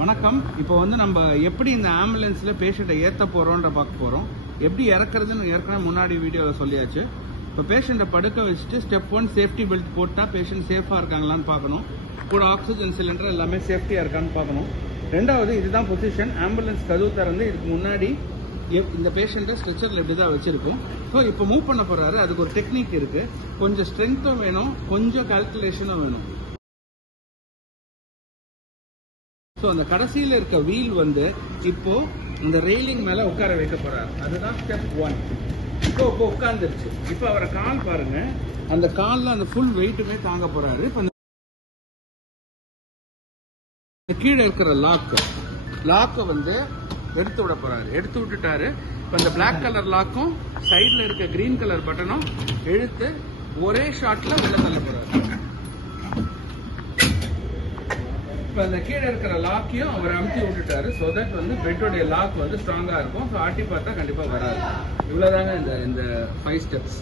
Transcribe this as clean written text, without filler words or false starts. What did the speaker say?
வணக்கம். இப்போ வந்து நம்ம எப்படி இந்த ஆம்புலன்ஸ்ல பேஷண்ட்டை ஏற்ற போறோம்ன்ற பார்க்க போறோம். எப்படி இறக்குறதுன்னு ஏற்கனவே முன்னாடி வீடியோவில் சொல்லியாச்சு. இப்போ பேஷண்ட்டை படுக்க வச்சுட்டு ஸ்டெப் 1 சேஃப்டி பெல்ட் போட்டால் பேஷண்ட் சேஃபாக இருக்காங்களான்னு பார்க்கணும். கூட ஆக்சிஜன் சிலிண்டர் எல்லாமே சேஃப்டியாக இருக்கான்னு பார்க்கணும். ரெண்டாவது, இதுதான் பொசிஷன். ஆம்புலன்ஸ் கதவு திறந்து இதுக்கு முன்னாடி இந்த பேஷண்ட்டை ஸ்ட்ரெச்சரில் இப்படி தான் வச்சிருக்கும். ஸோ இப்போ மூவ் பண்ண போறாரு. அதுக்கு ஒரு டெக்னிக் இருக்கு. கொஞ்சம் ஸ்ட்ரென்த்தும் வேணும், கொஞ்சம் கால்குலேஷனும் வேணும். ஸோ அந்த கடைசியில் இருக்க வீல் வந்து இப்போ இந்த ரெயிலிங் மேல உட்கார வைக்க போறாரு. அதுதான் ஸ்டெப் 1. இப்போ உட்கார்ந்துருச்சு. இப்போ அவரை கால் பாருங்க. அந்த காலில் அந்த ஃபுல் வெயிட்டுமே தாங்க போறாரு. இப்போ கீழே இருக்கிற லாக்கை வந்து எடுத்து விட போறாரு. எடுத்து விட்டுட்டாரு. இப்போ இந்த பிளாக் கலர் லாக்கும் சைட்ல இருக்க கிரீன் கலர் பட்டனும் இழுத்து ஒரே ஷாட்ல உள்ள தள்ள போறாரு. இப்போ அந்த கீழே இருக்கிற லாக்கையும் அவர் அமுத்தி விட்டுட்டாரு. ஸோ தட் வந்து பெட்டோடைய லாக் வந்து ஸ்ட்ராங்கா இருக்கும். ஸோ ஆட்டி பார்த்தா கண்டிப்பா வராது. இவ்வளவுதாங்க இந்த 5 ஸ்டெப்ஸ்.